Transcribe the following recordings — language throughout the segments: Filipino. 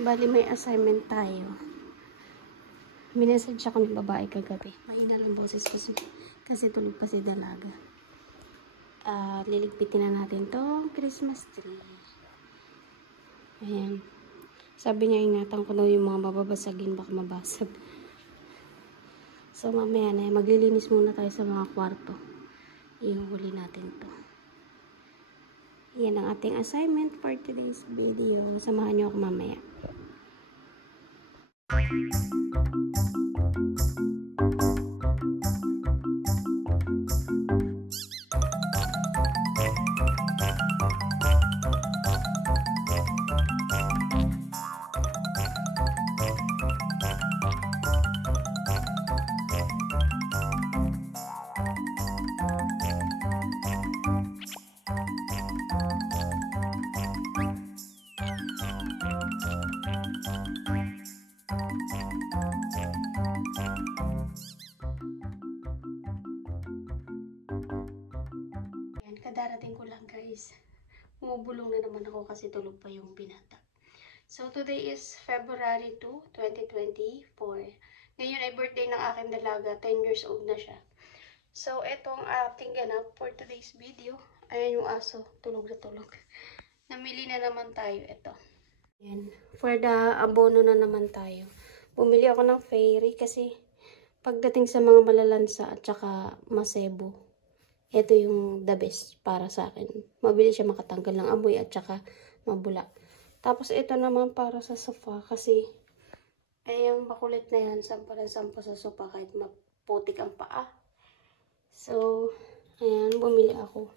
Bali may assignment tayo. Minessage ako ng babae kagabi. Mahina lang boses kasi tulog pa si Dalaga. Liligpitin na natin tong Christmas tree. Ayan. Sabi niya, ingatan ko daw yung mga mababasagin, baka mabasag. So mamaya na, maglilinis muna tayo sa mga kwarto. Ihuli natin to. Yan ang ating assignment for today's video. Samahan niyo ako mamaya. Kadarating ko lang guys. Umubulong na naman ako kasi tulog pa yung binata. So today is February 2, 2024. Ngayon ay birthday ng aking dalaga. 10 years old na siya. So ito ang ating ganap for today's video. Ayan yung aso. Tulog na tulog. Namili na naman tayo ito. Ayan. For the abono na naman tayo. Bumili ako ng fairy kasi pagdating sa mga malalansa at saka masebo, ito yung the best para sa akin. Mabilis siya makatanggal ng amoy at saka mabula. Tapos ito naman para sa sofa kasi ay yung makulit na yan. Sampa na sampa sa sofa kahit maputik ang paa. So, ayan, bumili ako.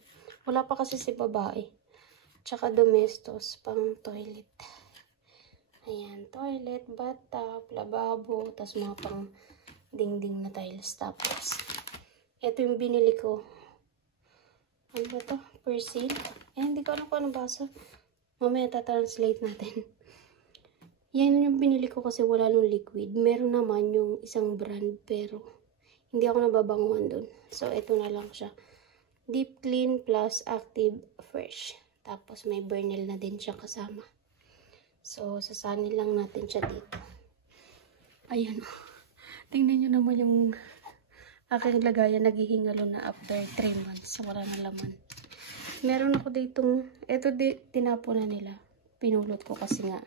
Wala pa kasi si babae. Tsaka domestos pang toilet. Ayan, toilet, bathtub, lababo, tas mga pang dingding na tiles. Tapos, ito yung binili ko. Ano ba ito? Persil? Hindi ko alam kung anong basa. Mamaya tatranslate natin. Yan yung binili ko kasi wala nung liquid. Meron naman yung isang brand pero hindi ako nababanguhan dun. So, ito na lang siya. Deep Clean Plus Active Fresh. Tapos, may Bernel na din siya kasama. So, sasanil lang natin siya dito. Ayan o. Tingnan nyo naman yung aking lagayan, naghihingalo na after 3 months. Wala na laman. Meron ako ditong, ito tinapo na nila. Pinulot ko kasi nga,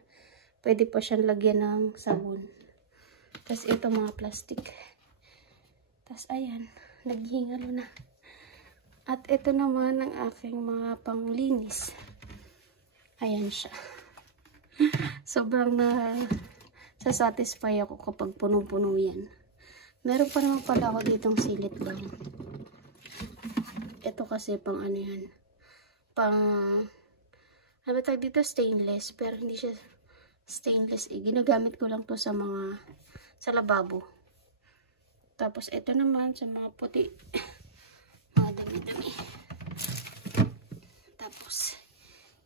pwede pa siyang lagyan ng sabon. Tapos ito mga plastic. Tapos ayan, naghihingalo na. At ito naman ang aking mga panglinis. Ayan siya. Sobrang satisfy ako kapag punong-puno yan. Meron pa naman pala ako ditong silit lang. Ito kasi pang ano yan. Pang, ano tawag dito? Stainless. Pero hindi siya stainless. Ginagamit ko lang to sa mga, sa lababo. Tapos ito naman sa mga puti. Mga dami-dami. Tapos,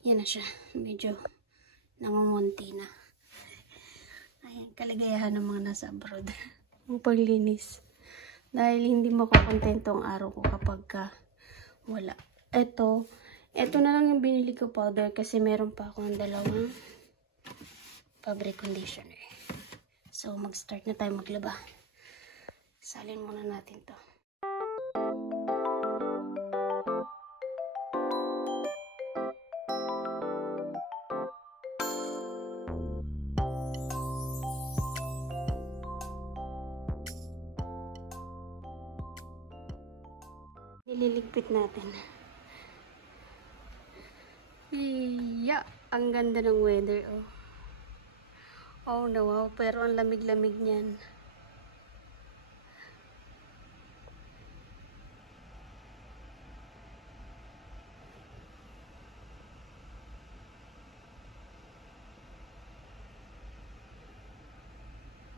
yan na siya. Medyo nangungunti na. Ayan, kaligayahan ng mga nasa abroad. Ang paglinis. Dahil hindi makukontento ang araw ko kapag wala. Ito na lang yung binili ko powder kasi meron pa akong dalawang fabric conditioner. So, mag-start na tayo maglaba. Salin muna natin to. Nililigpit natin. Yeah, ang ganda ng weather, oh. Oh no, wow, pero ang lamig-lamig niyan.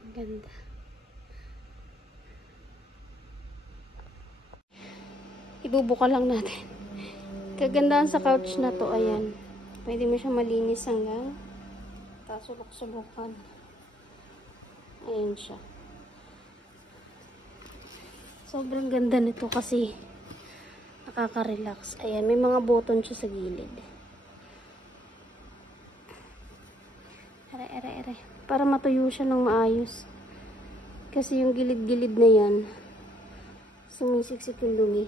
Ang ganda. Ibubuka lang natin. Kagandahan sa couch na to, ayan. Pwede mo siya malinis hanggang kasulok-sulukan. Ayan siya. Sobrang ganda nito kasi nakaka-relax. Ayan, may mga button siya sa gilid. Are. Para matuyo siya ng maayos. Kasi yung gilid-gilid na yan, sumisiksik yung dumi.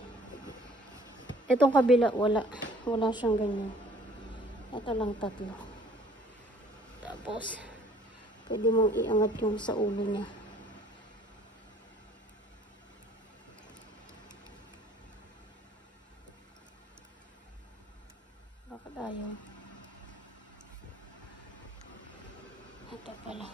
Itong kabila, wala. Wala siyang ganyan. Ito lang 3. Tapos, pwede mong iangat yung sa ulo niya. Bakit ayaw? Ito pala.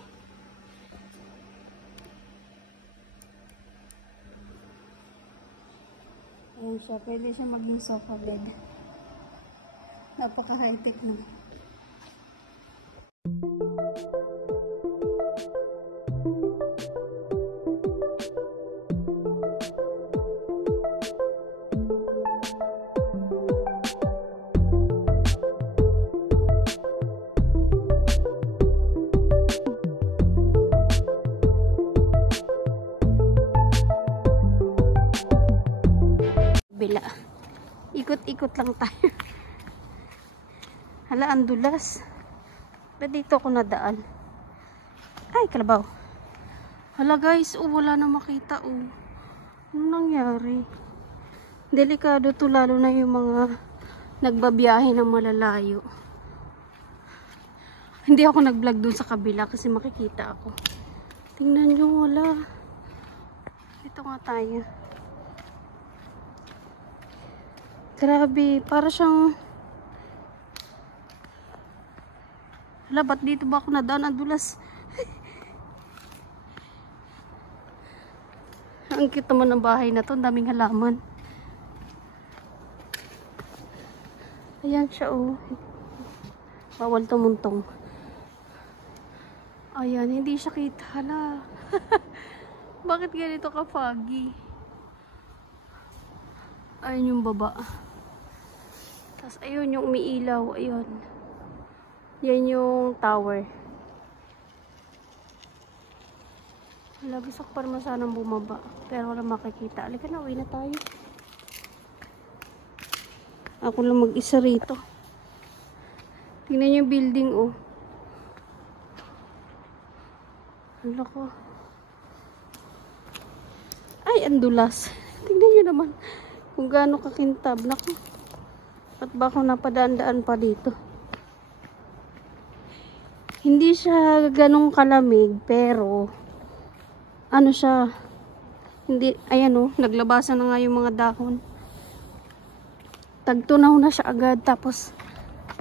Ayan siya. Pwede siya maging sofa bed. Napaka high-tech na. Bila. Ikot-ikot lang tayo. Hala, ang dulas. Ba't dito ako nadaan? Ay, kalabaw. Hala guys, wala na makita. Ano nangyari? Delikado to, lalo na yung mga nagbabiyahe ng malalayo. Hindi ako nag-vlog dun sa kabila kasi makikita ako. Tingnan nyo, wala. Dito nga tayo. Grabe, para siyang... Hala, ba't dito ba ako nadaan? Ang dulas. Ang cute naman ng bahay na to. Ang daming halaman. Ayan siya, oh. Bawal tumuntong. Ayan, hindi siya kita. Hala. Bakit ganito ka foggy? Ayun yung baba. Tapos ayun yung umiilaw. Ayun. Yan yung tower. Wala, gusto ko parang sanang bumaba. Pero wala makikita. Alika na, uwi na tayo. Ako lang mag-isa rito. Tingnan yung building, oh. Hala ko. Ay, ang dulas. Tingnan nyo naman kung gaano kakintab. Naku. Ba't ba ako napadaan-daan pa dito? Hindi siya ganong kalamig, pero ano siya, hindi, ayan o, naglabasan na nga yung mga dahon. Tagtunaw na siya agad, tapos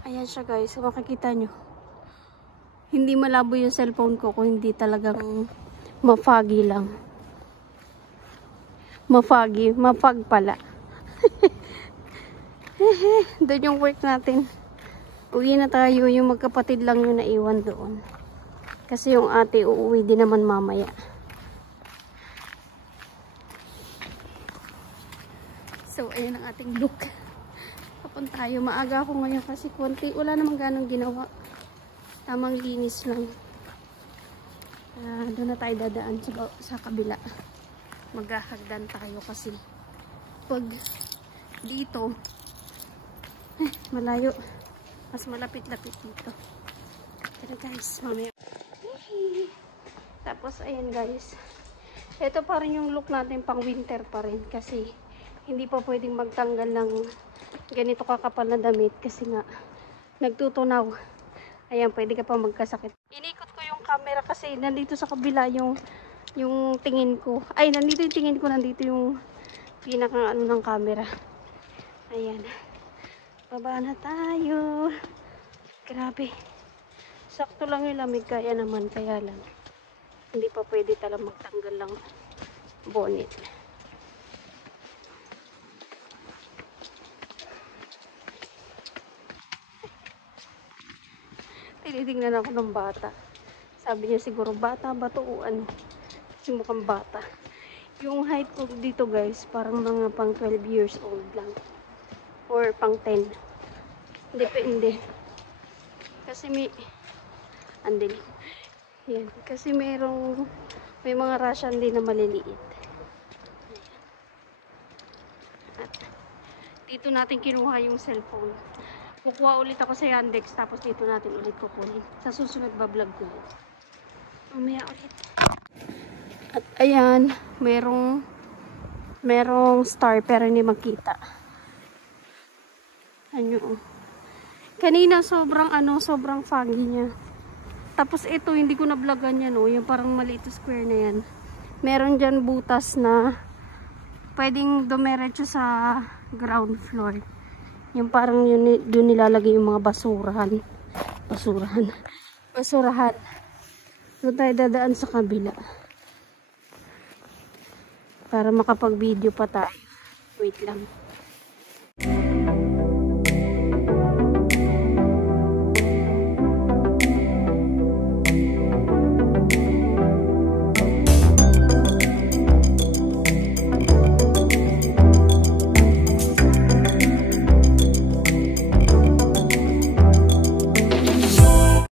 ayan siya guys, makikita nyo. Hindi malabo yung cellphone ko kung hindi talagang mafoggy lang. Mafoggy, mafog pala. Doon yung work natin. Uwi na tayo, yung magkapatid lang yung naiwan doon. Kasi yung ate uuwi din naman mamaya. So, ayun ang ating look. Kapon tayo. Maaga ako ngayon kasi konti. Wala namang ganong ginawa. Tamang linis lang. Doon na tayo dadaan sa kabila. Maghahagdan tayo kasi pag dito malayo. Mas malapit-lapit dito. Pero guys, mamaya. Tapos, ayan guys. Ito pa rin yung look natin pang winter pa rin. Kasi, hindi pa pwedeng magtanggal ng ganito kakapal na damit. Kasi nga, nagtutunaw. Ayan, pwede ka pa magkasakit. Inikot ko yung camera kasi nandito sa kabila yung tingin ko. Ay, nandito yung tingin ko. Nandito yung pinakang ano ng camera. Ayan. Baba na tayo. Grabe. Sakto lang yung lamig, kaya naman, kaya lang. Hindi pa pwede talagang magtanggal lang bonnet. Tinitingnan ako ng bata. Sabi niya siguro bata ba to o ano. Kasi mukhang bata. Yung height ko dito guys, parang mga pang 12 years old lang. Or pang 10. Depende. Kasi may andin. Yan. Kasi may mga Russian din na maliliit. At dito natin kinuha yung cellphone. Kukuha ulit ako sa Yandex, tapos dito natin ulit kukunin. Sa susunod ba-vlog ko. Mamaya ulit. At ayan, merong star pero hindi magkita. Ano? Kanina sobrang foggy niya. Tapos ito, hindi ko na-vlogan yan, yung parang maliit square na yan. Meron dyan butas na pwedeng dumiretso sa ground floor. Yung parang yun, doon nilalagay yung mga basurahan. Doon tayo dadaan sa kabila. Para makapag-video pa tayo. Wait lang.